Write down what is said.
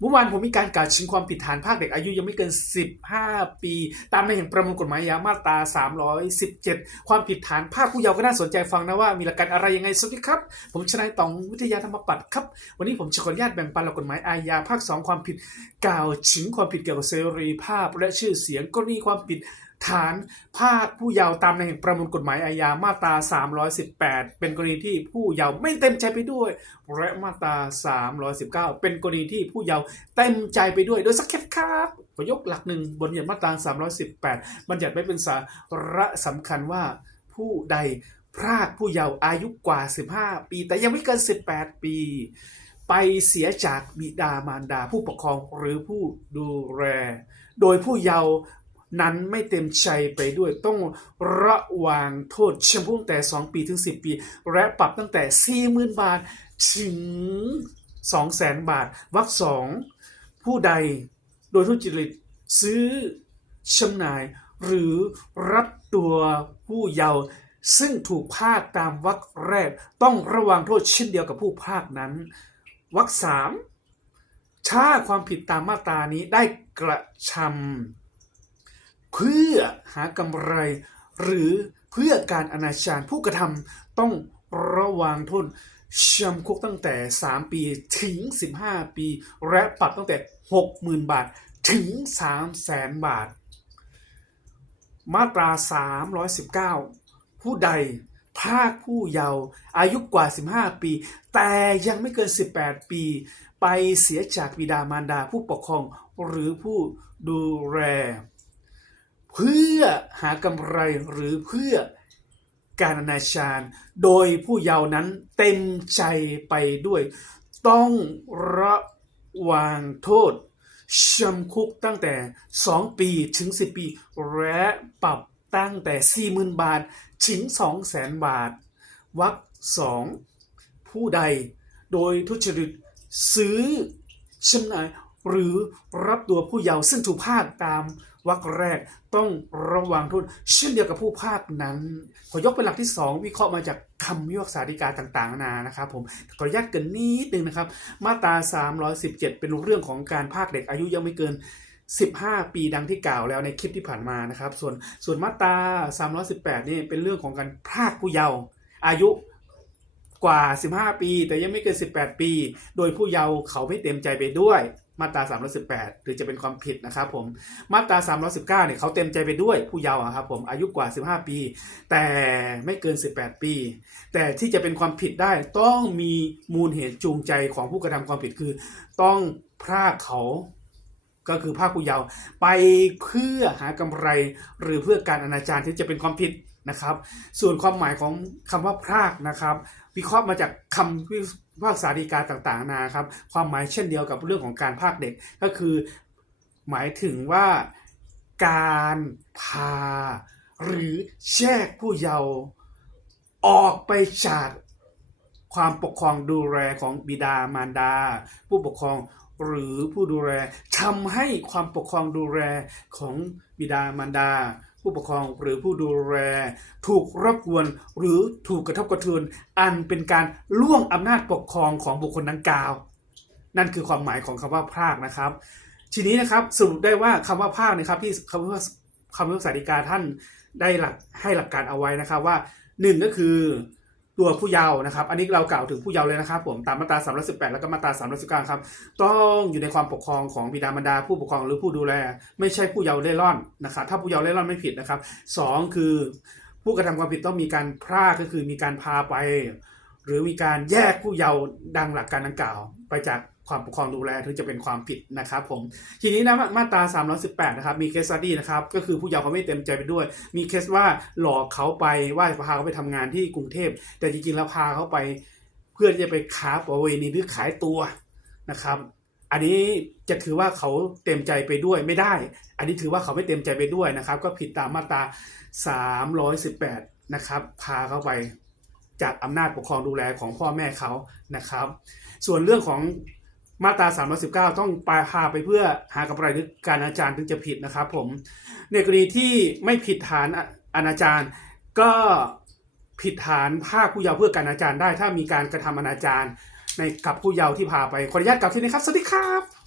เมื่อวานผมมีการกล่าวชิงความผิดฐานภาคเด็กอายุยังไม่เกิน 15 ปี ตามในแห่งประมวลกฎหมายยามาตรา 317 ความผิดฐานภาคผู้เยาว์ก็น่าสนใจฟังนะว่ามีหลักการอะไรยังไงสวัสดีครับ ผมชนายตองวิทยาธรรมปัตย์ครับ วันนี้ผมจะขออนุญาตแบ่งปันหลักกฎหมายอาญาภาค 2 ความผิดกล่าวชิงความผิดเกี่ยวกับเสรีภาพ และชื่อเสียงกรณีความผิด ฐานภาคผู้เยาว์ตามในแห่งประมวลกฎหมายอาญามาตรา 318 เป็นกรณีที่ผู้เยาว์ไม่เต็มใจไปด้วย และมาตรา 319 เป็นกรณีที่ผู้เยาว์เต็มใจไปด้วย โดยสักแค่ครับขอยกหลักหนึ่งบนยันมาตรา 318 บัญญัติไว้เป็นสาระสำคัญว่าผู้ใดพรากผู้เยาว์อายุกว่า 15 ปี แต่ยังไม่เกิน 18 ปี ไปเสียจากบิดามารดาผู้ปกครองหรือผู้ดูแล โดยผู้เยาว์ นั้นไม่เต็มใจไปด้วยต้องระวางโทษจำคุกตั้งแต่ 2 ปีถึง 10 ปี และปรับตั้งแต่ 40,000 บาท ถึง 200,000 บาทวรรคสองผู้ใดโดยทุจริตซื้อจำหน่าย หรือรับตัวผู้เยาว์ซึ่งถูกพากตามวรรคแรก ต้องระวังโทษเช่นเดียวกับผู้พากนั้นวรรคสามถ้าความผิดตามมาตรานี้ได้กระทำ เพื่อหากำไร หรือเพื่อการอนาจารผู้กระทำต้องระวังโทษจำคุกตั้งแต่ 3 ปีถึง 15 ปี และปรับตั้งแต่ 60,000 บาทถึง 300,000 บาท มาตรา 319 ผู้ใดพรากผู้เยาว์อายุกว่า 15 ปี แต่ยังไม่เกิน 18 ปี ไปเสียจากบิดามารดาผู้ปกครองหรือผู้ดูแล เพื่อหากำไรหรือเพื่อการอนาจารโดยผู้เยาว์นั้นเต็มใจไปด้วย ต้องระวางโทษจำคุกตั้งแต่ 2 ปีถึง 10 ปี และปรับตั้งแต่ 40,000 บาท ถึง 200,000 บาท วรรคสองผู้ใดโดยทุจริตซื้อจำหน่าย หรือรับตัวผู้เยาว์ซึ่งถูกพากตามวรรคแรกต้องระวังโทษเช่นเดียวกับผู้พากนั้น ขอยกเป็นหลักที่ 2 วิเคราะห์มาจากคำวิพากษาฎีกาต่างๆนานานะครับผมขออนุญาตเกินนิดนึงนะครับ มาตรา 317 เป็นเรื่องของการพากเด็กอายุยังไม่เกิน 15 ปีดังที่กล่าวแล้วในคลิปที่ผ่านมานะครับ ส่วนส่วนมาตรา 318 นี่เป็นเรื่องของการพากผู้เยาว์อายุกว่า 15 ปี แต่ยังไม่เกิน 18 ปี โดยผู้เยาว์เขาไม่เต็มใจไปด้วย มาตรา 318 หรือจะเป็นความผิดนะครับผมมาตรา 319 เนี่ยเขาเต็มใจไปด้วยผู้เยาว์ครับผมอายุกว่า 15 ปี แต่ไม่เกิน 18 ปี แต่ที่จะเป็นความผิดได้ต้องมีมูลเหตุจูงใจของผู้กระทำความผิดคือ ต้องพรากเขาก็คือภาคผู้เยาว์ไปเพื่อหากำไรหรือเพื่อการอนาจารที่จะเป็นความผิด นะครับ ส่วนความหมายของคำว่าพรากนะครับ วิเคราะห์มาจากคำวิพากษาฎีกาต่างๆนานาครับ ความหมายเช่นเดียวกับเรื่องของการพากเด็กก็คือ หมายถึงว่าการพา หรือแยกผู้เยาว์ออกไปจากความปกครองดูแลของบิดามารดา ผู้ปกครองหรือผู้ดูแลทำให้ความปกครองดูแลของบิดามารดา ผู้ปกครองหรือผู้ดูแล ถูกรบกวน หรือถูกกระทบกระเทือนอันเป็นการล่วงอำนาจปกครองของบุคคลดังกล่าว นั่นคือความหมายของคำว่าพรากนะครับ ทีนี้นะครับสรุปได้ว่าคำว่าพรากนะครับที่คำว่าคำพิพากษาฎีกาท่านได้หลักให้หลักการเอาไว้นะครับว่าหนึ่งก็คือ ตัวผู้เยาว์นะครับ อันนี้เรากล่าวถึงผู้เยาว์เลยนะครับ ผมตามมาตรา318 แล้วก็มาตรา319ครับต้องอยู่ในความปกครองของบิดามารดาผู้ปกครองหรือผู้ดูแล ไม่ใช่ผู้เยาว์เล่ร่อนนะครับ ถ้าผู้เยาว์เล่ร่อนไม่ผิดนะครับสองคือผู้กระทำความผิดต้องมีการพรากก็คือมีการพาไป หรือมีการแยกผู้เยาว์ดังหลักการดังกล่าว ไปจาก ความปกครองดูแลถึงจะเป็นความผิดนะครับผมทีนี้นะมามาตรา 318 นะครับ มีเคสสตี้นะครับ ก็คือผู้เยาว์เขาไม่เต็มใจไปด้วย มีเคสว่าหลอกเขาไปว่าพาเขาไปทำงานที่กรุงเทพ แต่จริงๆแล้วพาเขาไป เพื่อจะไปค้าประเวณีหรือขายตัวนะครับ อันนี้จะถือว่าเขาเต็มใจไปด้วยไม่ได้ อันนี้ถือว่าเขาไม่เต็มใจไปด้วยนะครับ ก็ผิดตามมาตรา 318 นะครับ พาเขาไปจากอำนาจปกครองดูแลของพ่อแม่เขานะครับ ส่วนเรื่องของ มาตรา 319 ต้องปพาไปเพื่อหากำไรหรือการอาจารย์ถึงจะผิดนะครับผม ในกรณีที่ไม่ผิดฐานอนาจารก็ผิดฐานภาคผู้เยาว์เพื่อการอาจารย์ได้ ถ้ามีการกระทำอนาจารในกับผู้เยาว์ที่พาไปขออนุญาตกลับที่นี่ครับ สวัสดีครับ